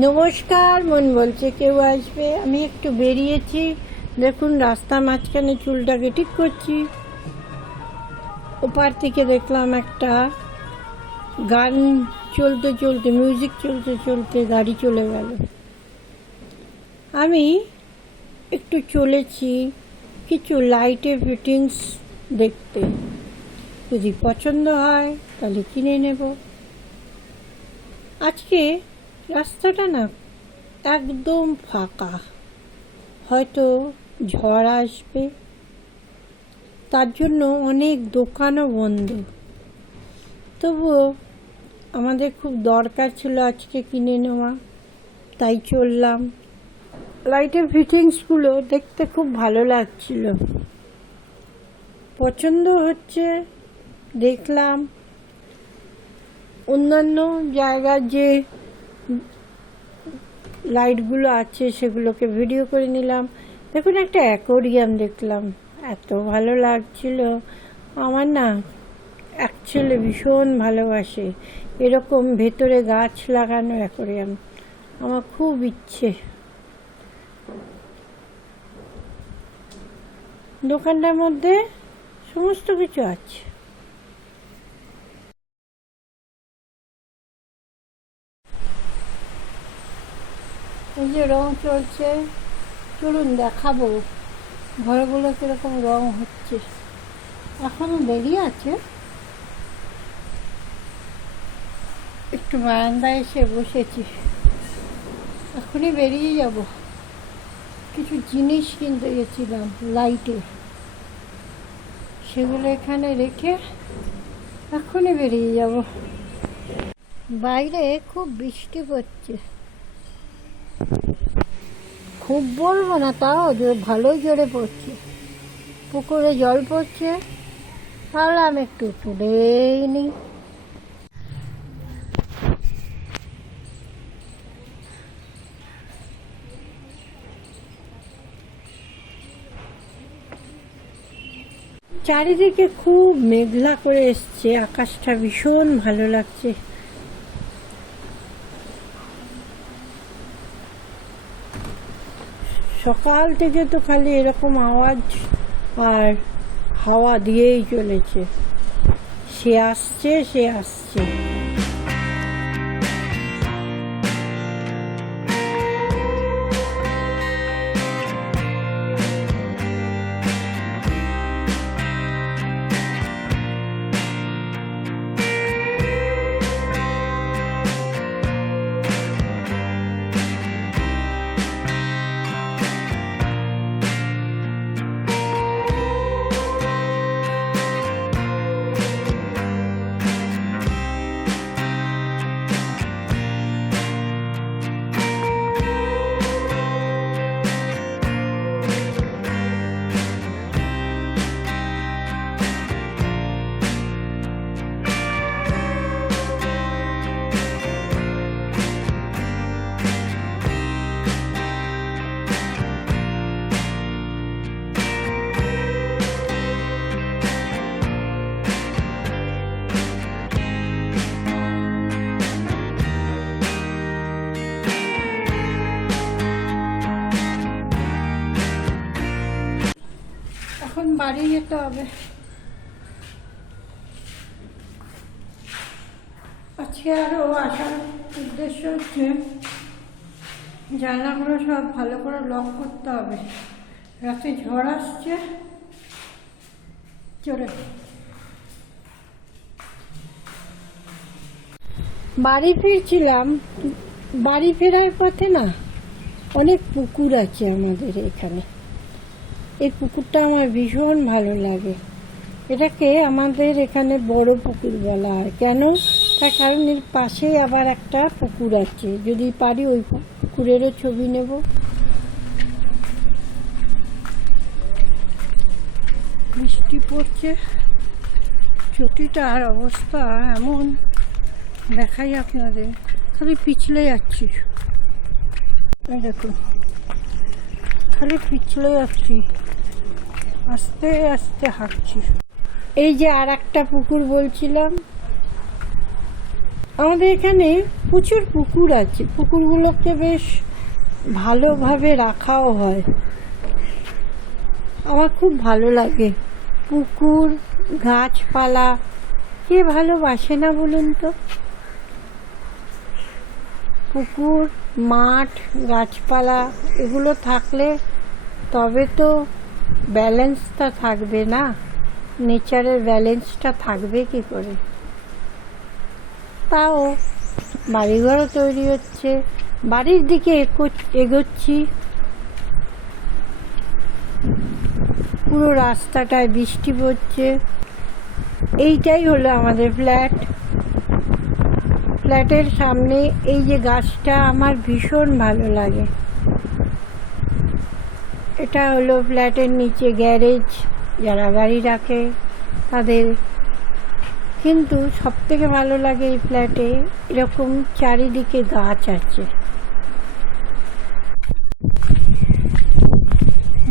নমস্কার, মন বলছে কেউ আসবে। আমি একটু বেরিয়েছি। দেখুন, রাস্তার মাঝখানে চুলটাকে ঠিক করছি। ওপার থেকে দেখলাম একটা গান চলতে চলতে মিউজিক চলতে চলতে গাড়ি চলে গেল। আমি একটু চলেছি কিছু লাইটের ফিটিংস দেখতে। যদি পছন্দ হয়, তাহলে কিনে নেব। আজকে রাস্তাটা না একদম ফাঁকা। হয়তো ঝড় আসবে। তার জন্য অনেক দোকানও বন্ধ। তবুও আমাদের খুব দরকার ছিল আজকে কিনে নেওয়া। তাই চললাম। লাইটের ফিটিংসগুলো দেখতে খুব ভালো লাগছিল। পছন্দ হচ্ছে, দেখলাম। অন্যান্য জায়গার যে লাইটগুলো আছে, সেগুলোকে ভিডিও করে নিলাম। দেখুন, একটা অ্যাকোরিয়াম দেখলাম। এত ভালো লাগছিল। আমার না অ্যাকচুয়ালি ভীষণ ভালোবাসে। এরকম ভেতরে গাছ লাগানো অ্যাকোরিয়াম, আমার খুব ইচ্ছে। দোকানটার মধ্যে সমস্ত কিছু আছে। এই যে রং চলছে, চলুন দেখাবো। ঘরগুলো কীরকম রং হচ্ছে। এখনও দেরি আছে। একটু বারান্দায় এসে বসেছি। এখনই বেরিয়ে যাব। কিছু জিনিস কিনতে গেছিলাম লাইটের সেগুলো এখানে রেখে এখনই বেরিয়ে যাব। বাইরে খুব বৃষ্টি পড়ছে। খুব বলব না, তাও ভালোই জোরে পড়ছে। পুকুরে জল পড়ছে তাহলে আমি একটু তুলেই নিই। চারিদিকে খুব মেঘলা করে এসছে, আকাশটা ভীষণ ভালো লাগছে। সকাল থেকে তো খালি এরকম আওয়াজ আর হাওয়া দিয়েই চলেছে। সে আসছে সে আসছে। বাড়ি যেতে হবে। আজকে আরও আসার উদ্দেশ্য হচ্ছে, জানলাগুলো সব ভালো করে লক করতে হবে। রাতে ঝড় আসছে, চলে। বাড়ি ফিরছিলাম, বাড়ি ফেরার পথে না অনেক পুকুর আছে আমাদের এখানে। এই পুকুরটা আমার ভীষণ ভালো লাগে। এটাকে আমাদের এখানে বড় পুকুর বলা হয়। কেন? তার কারণ এর পাশেই আবার একটা পুকুর আছে। যদি পারি ওই পুকুরেরও ছবি নেব। বৃষ্টি পড়ছে। চটিটার অবস্থা এমন দেখাই আপনাদের। খালি পিছলে যাচ্ছি। দেখুন। খালি পিছলে যাচ্ছি। আস্তে আস্তে। হাঁটছি। এই যে আর একটা পুকুর বলছিলাম, আমাদের এখানে প্রচুর পুকুর আছে। পুকুরগুলোকে বেশ ভালোভাবে রাখাও হয়। আমার খুব ভালো লাগে। পুকুর, গাছপালা, কে ভালোবাসে না বলুন তো? পুকুর, মাঠ, গাছপালা, এগুলো থাকলে তবে তো ব্যালেন্সটা থাকবে না নেচারের ব্যালেন্সটা থাকবে কি করে? তাও বাড়িঘরও তৈরি হচ্ছে, বাড়ির দিকে এগো- এগোচ্ছি। পুরো রাস্তাটায় বৃষ্টি পড়ছে। এইটাই হলো আমাদের ফ্ল্যাট ফ্ল্যাটের সামনে এই যে গাছটা, আমার ভীষণ ভালো লাগে। এটা হলো ফ্ল্যাটের নিচে গ্যারেজ, যারা গাড়ি রাখে তাদের। কিন্তু সব থেকে ভালো লাগে এই ফ্ল্যাটে, এরকম চারিদিকে গাছ আছে।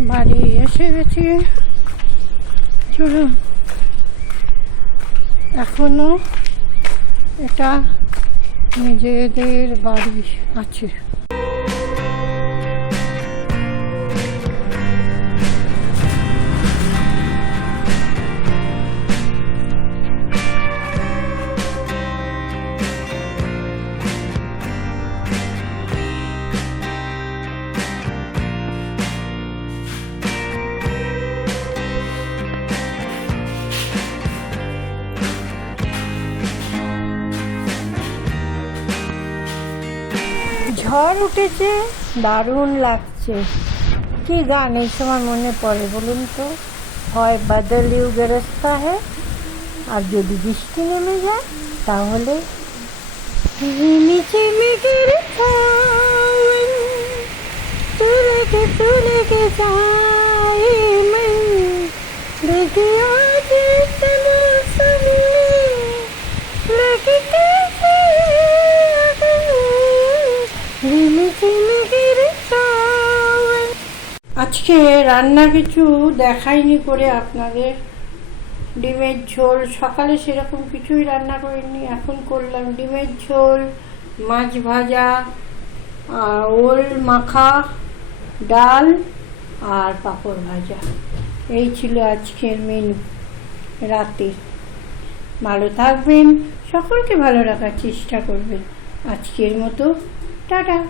বাড়ি এসে গেছি। চলো এখনও এটা নিজেদের বাড়ি আছে। ঝড় উঠেছে, দারুণ লাগছে। কি গান এই সময় মনে পড়ে বলুন তো? হয় বাদলিউ গেরস্তা হ্যাঁ আর যদি বৃষ্টি নেমে যায়, তাহলে তুলে কে তুলে কে যাই মন দেখিয়া আজকে রান্না কিছু দেখাইনি করে আপনাদের। ডিমের ঝোল, সকালে সেরকম কিছুই রান্না করিনি। এখন করলাম ডিমের ঝোল, মাছ ভাজা আর ওল মাখা, ডাল আর পাঁপড় ভাজা। এই ছিল আজকের মেনু রাতে। ভালো থাকবেন, সকলকে ভালো রাখার চেষ্টা করবেন। আজকের মতো, টাটা।